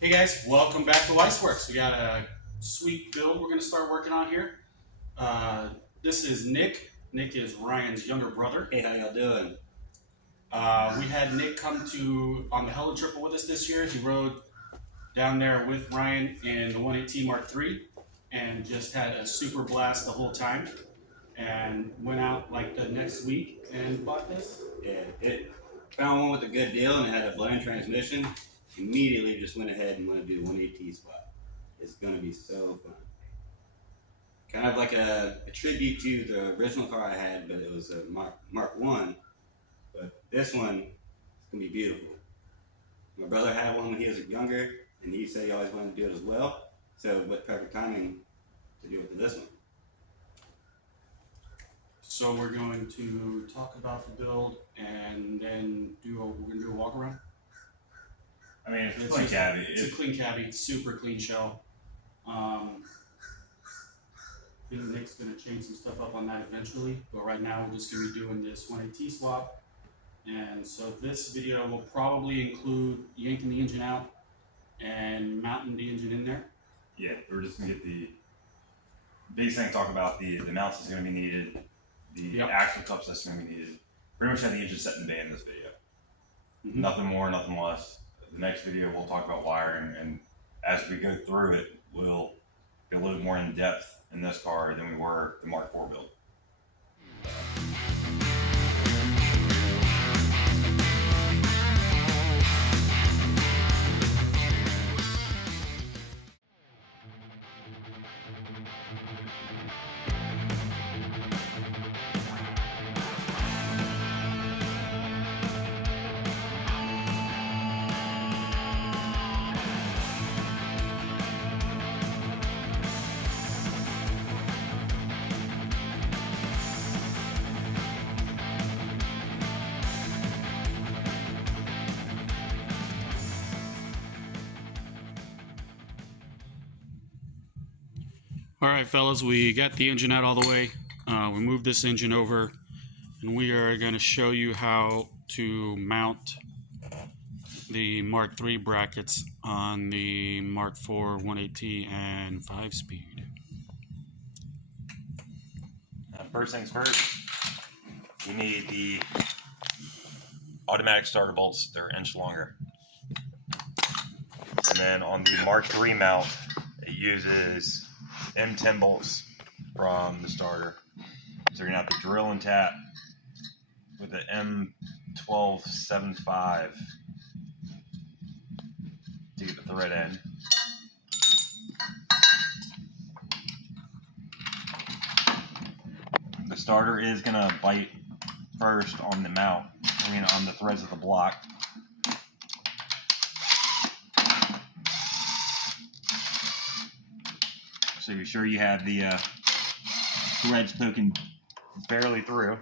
Hey guys, welcome back to Weissworks. We got a sweet build we're going to start working on here. This is Nick. Nick is Ryan's younger brother. Hey, how y'all doing? We had Nick come on the Helen triple with us this year. He rode down there with Ryan in the 118 Mark III and just had a super blast the whole time. And went out like the next week and bought this. Yeah, it found one with a good deal and it had a blind transmission. Immediately just went ahead and want to do the 180 spot. It's gonna be so fun. Kind of like a tribute to the original car I had, but it was a Mark 1. But this one is gonna be beautiful. My brother had one when he was younger, and he said he always wanted to do it as well. So, what perfect timing to do it with this one. So we're going to talk about the build and then we're going to do a walk around. I mean, it's a clean cabby. It's a clean cabby, super clean shell. I think Nick's going to change some stuff up on that eventually, but right now we're just going to be doing this 180 swap. And so this video will probably include yanking the engine out and mounting the engine in there. Yeah, we're just going to get the biggest thing to talk about. The mounts is going to be needed. The axle cups that's going to be needed. Pretty much have the engine set in bay in this video. Mm-hmm. Nothing more, nothing less. The next video we'll talk about wiring, and as we go through it, we'll get a little more in depth in this car than we were the Mark IV build. All right, fellas, we got the engine out all the way. We moved this engine over, and we are going to show you how to mount the Mark III brackets on the Mark IV 180 and 5-speed. First things first, we need the automatic starter bolts. They're an inch longer. And then on the Mark III mount, it uses M10 bolts from the starter. So you're going to have to drill and tap with the Mk3.5 to get the thread in. The starter is going to bite first on the mount, on the threads of the block. So be sure you have the threads poking barely through.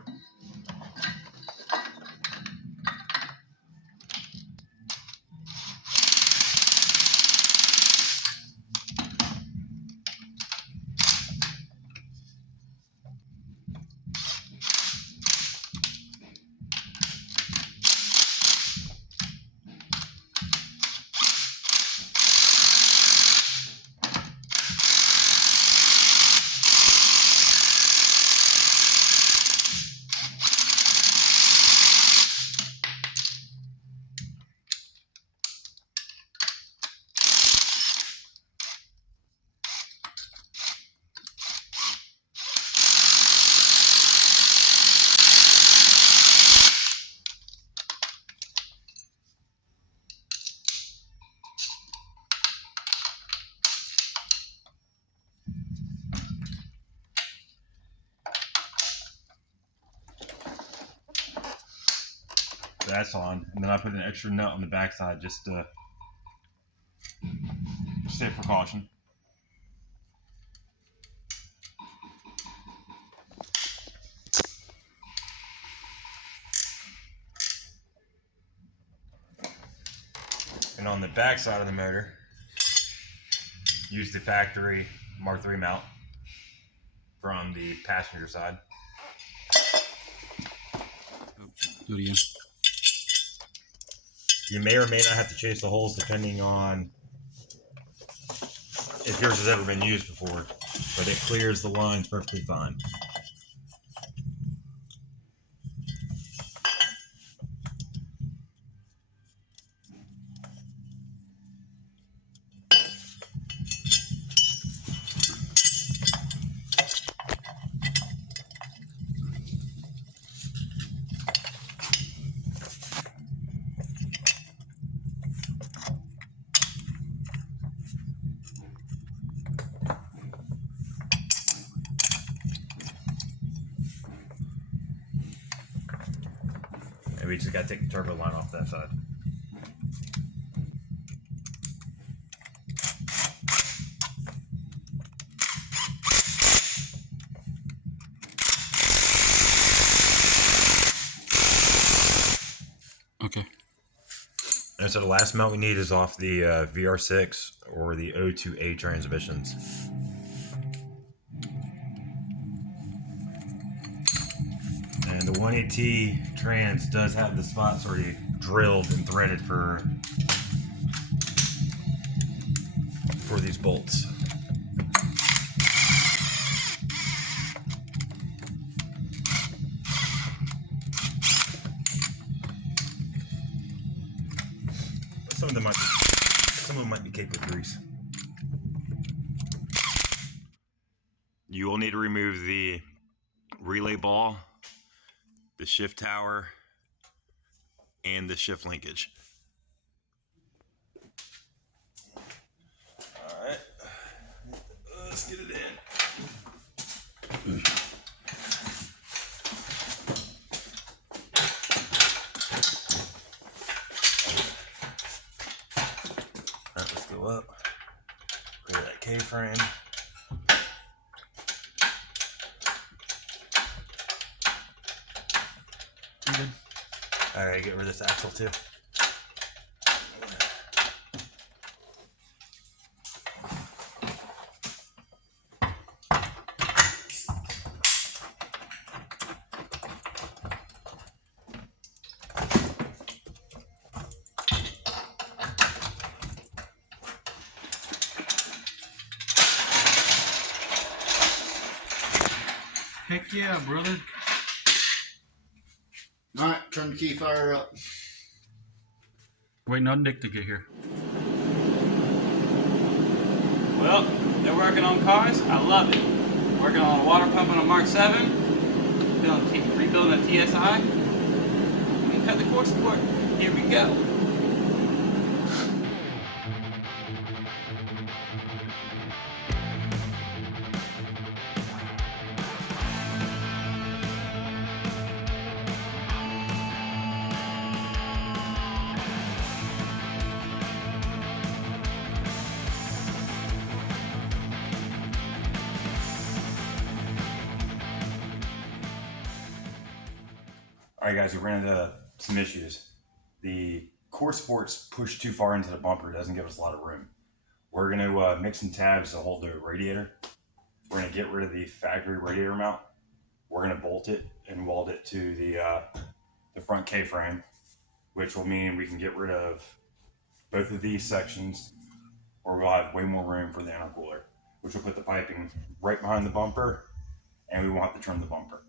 That's on, and then I put an extra nut on the backside just to save precaution. And on the backside of the motor, use the factory Mark III mount from the passenger side. Do it again. You may or may not have to chase the holes depending on if yours has ever been used before, but it clears the lines perfectly fine. And we just got to take the turbo line off that side. Okay. And so the last mount we need is off the VR6 or the O2A transmissions. And the 180 trans does have the spots already drilled and threaded for these bolts. Some of them might be caked with grease. You will need to remove the relay ball, the shift tower, and the shift linkage. All right, let's get it in. All right, let's go up. Clear that K-frame. Good. All right, get rid of this axle too. Heck yeah, brother. Alright, turn the key fire up. Waiting on Nick to get here. Well, they're working on cars. I love it. Working on a water pump on a Mark 7. Rebuilding a TSI. We can cut the core support. Here we go. All right, guys, we ran into some issues. The core support's pushed too far into the bumper. It doesn't give us a lot of room. We're going to make some tabs to hold the radiator. We're going to get rid of the factory radiator mount. We're going to bolt it and weld it to the front K-frame, which will mean we can get rid of both of these sections, or we'll have way more room for the intercooler, which will put the piping right behind the bumper, and we won't have to trim the bumper.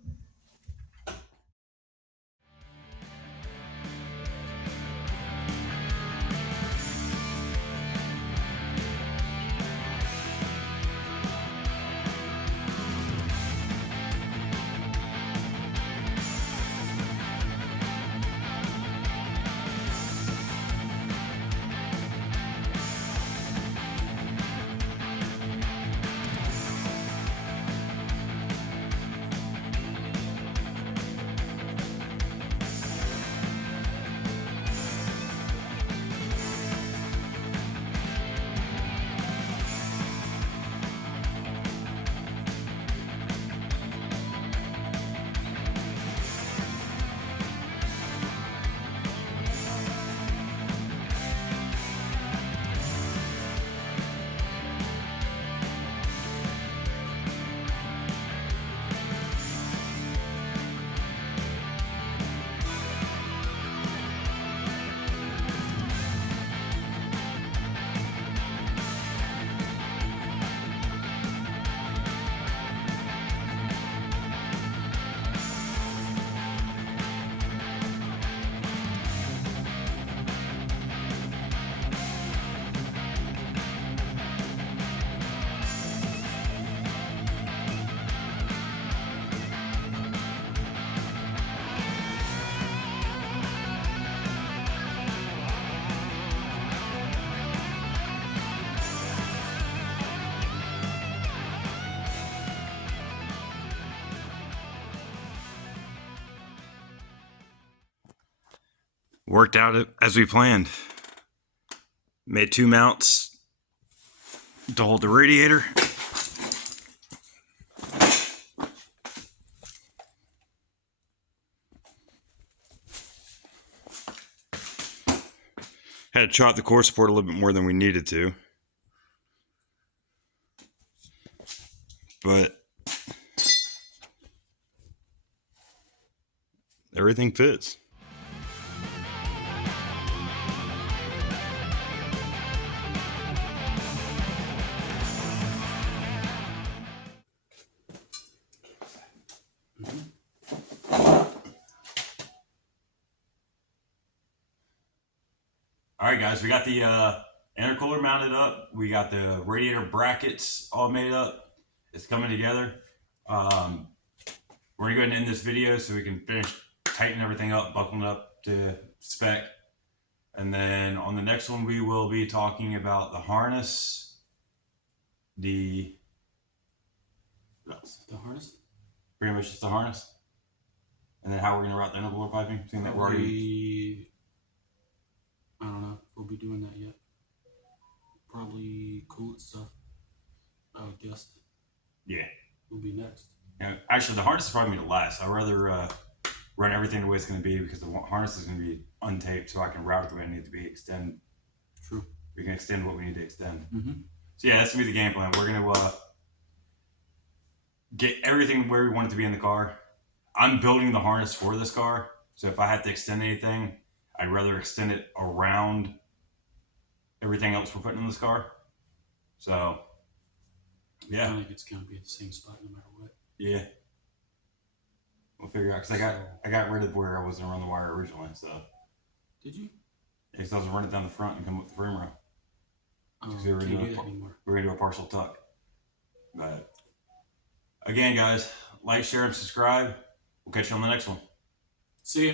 worked out as we planned. Made 2 mounts to hold the radiator. Had to chop the core support a little bit more than we needed to. But everything fits. All right, guys, we got the intercooler mounted up. We got the radiator brackets all made up. It's coming together. We're gonna go ahead and end this video so we can finish tightening everything up, buckling up to spec. And then on the next one, we will be talking about the harness, what else? The harness? Pretty much just the harness. And then how we're gonna route the intercooler piping. Seeing that we're already... I don't know if we'll be doing that yet. Probably coolant stuff, I would guess. Yeah. Will be next. Yeah, actually, the harness is probably going to last. I'd rather run everything the way it's going to be because the harness is going to be untaped, so I can route it the way I need it to be. True. We can extend what we need to extend. Mm-hmm. So yeah, that's going to be the game plan. We're going to get everything where we want it to be in the car. I'm building the harness for this car, so if I have to extend anything, I'd rather extend it around everything else we're putting in this car. So, yeah. I think it's going to be at the same spot no matter what. Yeah. We'll figure out, because I got rid of where I was going to run the wire originally, so. Did you? Yeah, because I was going to run it down the front and come up with the frame rail. Oh, So can't do that anymore. we're going to do a partial tuck. But, again, guys, like, share, and subscribe. We'll catch you on the next one. See ya.